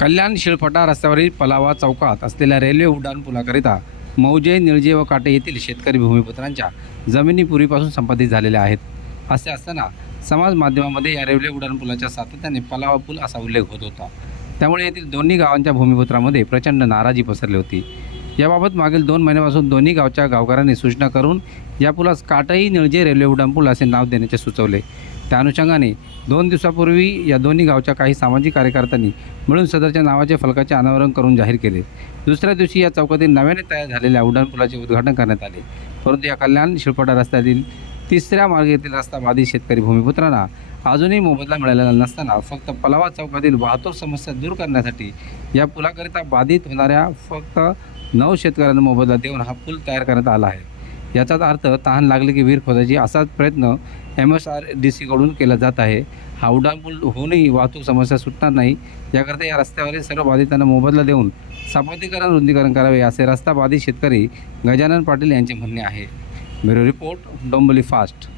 कल्याण शिळफटा रस्त्यावरील पलावा चौकात असलेल्या रेल्वे उड्डाण पुलाकरिता मौजे निळजे व काटे येथील शेतकरी भूमिपुत्रांच्या जमिनी पूर्वीपासून संपादित झालेल्या आहेत. असे असताना समाज माध्यमामध्ये या रेल्वे उड्डाण पुलाच्या सातत्याने पलावा पूल असा उल्लेख होत होता. त्यामुळे येथील दोन्ही गावांच्या भूमिपुत्रामध्ये प्रचंड नाराजी पसरली होती. याबाबत मागील दोन महिन्यापासून दोन्ही गावच्या गावकऱ्यांनी सूचना करून या पुलास काटई निळजे रेल्वे उड्डाण पूल असे नाव देण्याचे सुचवले. त्या अनुषंगाने दोन दिवसापूर्वी या दोन्ही गावच्या काही सामाजिक कार्यकर्त्यांनी मिळून सदरच्या नावाचे फलकाचे अनावरण करून जाहीर केले. दुसऱ्या दिवशी या चौकातील नव्याने तयार झालेल्या उड्डाणपुलाचे उद्घाटन करण्यात आले. परंतु या कल्याण शिळपटा रस्त्यातील तिसऱ्या मार्गातील रस्ता बाधित शेतकरी भूमिपुत्रांना अजूनही मोबदला मिळालेला नसताना फक्त पलावा चौकातील वाहतूक समस्या दूर करण्यासाठी या पुलाकरिता बाधित होणाऱ्या फक्त नऊ शेतकऱ्यांना मोबदला देऊन हा पूल तयार करण्यात आला आहे. याचाच अर्थ तहान लागले की वीर खोदायची असाच प्रयत्न एम एस आर डी सीकडून केला जात आहे. हा उड्डाण होऊनही वाहतूक समस्या सुटणार नाही. याकरता या रस्त्यावरील सर्व बाधितांना मोबदला देऊन सपाटीकरण रुंदीकरण करावे असे रस्ता बाधित शेतकरी गजानन पाटील यांचे म्हणणे आहे. Bureau report Dombivli fast.